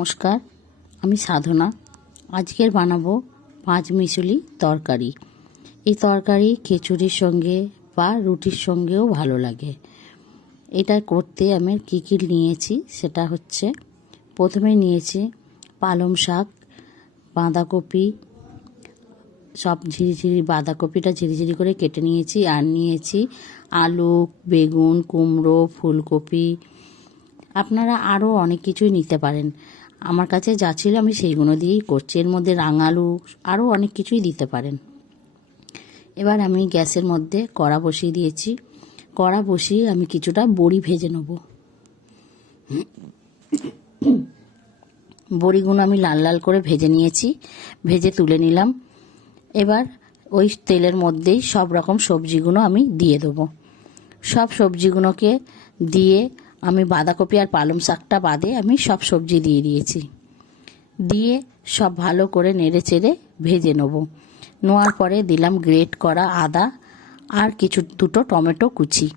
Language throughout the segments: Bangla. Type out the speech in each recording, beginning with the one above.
নমস্কার, আমি সাধনা। আজকের বানাবো পাঁচমিশালি তরকারি। এই তরকারি খিচুড়ির সঙ্গে বা রুটির সঙ্গেও ভালো লাগে। এটা করতে আমি কী কী নিয়েছি সেটা হচ্ছে, প্রথমে নিয়েছি পালং শাক, বাঁধাকপি, সব ঝিরিঝিরি বাঁধাকপিটা ঝিরিঝিরি করে কেটে নিয়েছি। আর নিয়েছি আলু, বেগুন, কুমড়ো, ফুলকপি। আপনারা আরও অনেক কিছুই নিতে পারেন। আমার কাছে যা ছিল আমি সেইগুলো দিয়েই করছি। এর মধ্যে রাঙালু আরও অনেক কিছুই দিতে পারেন। এবার আমি গ্যাসের মধ্যে কড়া বসিয়ে দিয়েছি। কড়া বসিয়ে আমি কিছুটা বড়ি ভেজে নেব। বড়িগুলো আমি লাল লাল করে ভেজে নিয়েছি, ভেজে তুলে নিলাম। এবার ওই তেলের মধ্যেই সব রকম সবজিগুলো আমি দিয়ে দেবো। সব সবজিগুলোকে দিয়ে আমি বাঁধাকপি আর পালং শাকটা বাদে আমি সব সবজি দিয়ে দিয়েছি। দিয়ে সব ভালো করে নেড়ে চেড়ে ভেজে নেব। নেওয়ার পরে দিলাম গ্রেট করা আদা আর দুটো টমেটো কুচি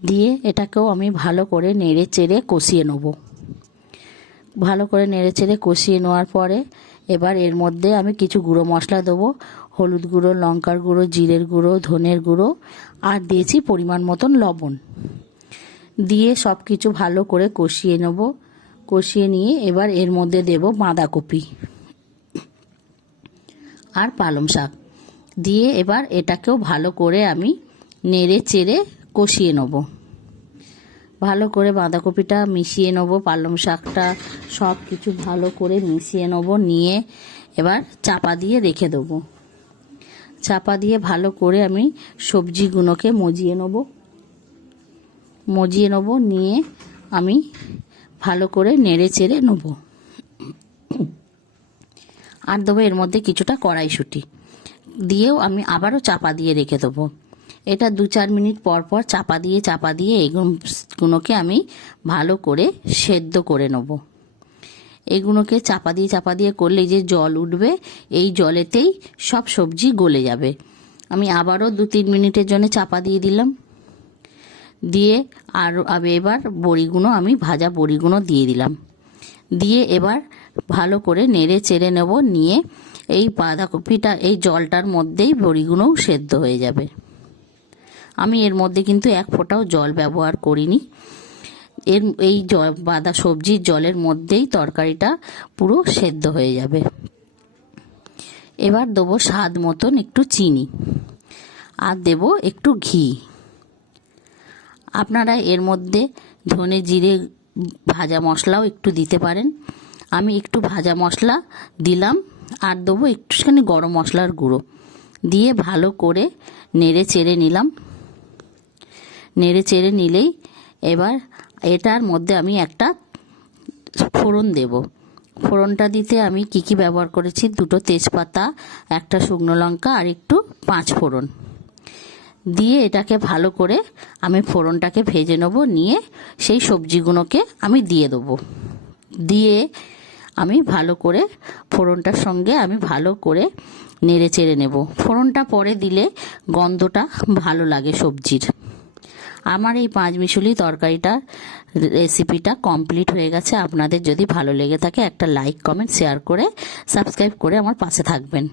দিয়ে এটাকেও আমি ভালো করে নেড়ে চেড়ে কষিয়ে নেব। ভালো করে নেড়ে চেড়ে কষিয়ে নেওয়ার পরে এবার এর মধ্যে আমি কিছু গুঁড়ো মশলা দেবো। হলুদ গুঁড়ো, লঙ্কার গুঁড়ো, জিরের গুঁড়ো, ধনের গুঁড়ো আর দিয়েছি পরিমাণ মতন লবণ। দিয়ে সব কিছু ভালো করে কষিয়ে নেব। কষিয়ে নিয়ে এবার এর মধ্যে দেব বাঁধাকপি আর পালং শাক দিয়ে এবার এটাকেও ভালো করে আমি নেড়ে চেড়ে কষিয়ে নেব। ভালো করে বাঁধাকপিটা মিশিয়ে নেব, পালং শাকটা সব কিছু ভালো করে মিশিয়ে নেব। নিয়ে এবার চাপা দিয়ে রেখে দেবো। চাপা দিয়ে ভালো করে আমি সবজিগুলোকে মজিয়ে নেব। নিয়ে আমি ভালো করে নেড়ে চেড়ে নেব। আর দেবো এর মধ্যে কিছুটা কড়াইশুঁটি, দিয়েও আমি আবারও চাপা দিয়ে রেখে দেবো। এটা 2-4 মিনিট পর পর চাপা দিয়ে এগুলোকে আমি ভালো করে সেদ্ধ করে নেব। এগুলোকে চাপা দিয়ে করলে যে জল উঠবে, এই জলেতেই সব সবজি গলে যাবে। আমি আবারও 2-3 মিনিটের জন্য চাপা দিয়ে দিলাম। দিয়ে আর এবার বড়িগুলো আমি ভাজা বড়িগুলো দিয়ে দিলাম। দিয়ে এবার ভালো করে নেড়ে চেড়ে নেব। নিয়ে এই বাঁধাকপিটা এই জলটার মধ্যেই বড়িগুলোও সেদ্ধ হয়ে যাবে। আমি এর মধ্যে কিন্তু এক ফোঁটাও জল ব্যবহার করিনি। এই সবজির জলের মধ্যেই তরকারিটা পুরো সেদ্ধ হয়ে যাবে। এবার দেবো স্বাদ মতন একটু চিনি আর দেব একটু ঘি। আপনারা এর মধ্যে ধনে জিরে ভাজা মশলাও একটু দিতে পারেন। আমি একটু ভাজা মশলা দিলাম আর দেবো একটুখানি গরম মশলার গুঁড়ো দিয়ে ভালো করে নেড়ে চেড়ে নিলাম। নেড়ে চেড়ে নিলেই এবার এটার মধ্যে আমি একটা ফোড়ন দেব। ফোড়নটা দিতে আমি কি ব্যবহার করেছি, 2টো তেজপাতা, একটা শুকনো লঙ্কা আর একটু 5 ফোড়ন দিয়ে এটাকে ভালো করে আমি ফোড়নটাকে ভেজে নেব। নিয়ে সেই সবজিগুলোকে আমি দিয়ে দেবো। দিয়ে আমি ভালো করে ফোড়নটার সঙ্গে আমি ভালো করে নেড়ে চেড়ে নেব। ফোড়নটা পরে দিলে গন্ধটা ভালো লাগে সবজির। আমার এই পাঁচমিশালি তরকারিটার রেসিপিটা কমপ্লিট হয়ে গেছে। আপনাদের যদি ভালো লেগে থাকে একটা লাইক, কমেন্ট, শেয়ার করে সাবস্ক্রাইব করে আমার পাশে থাকবেন।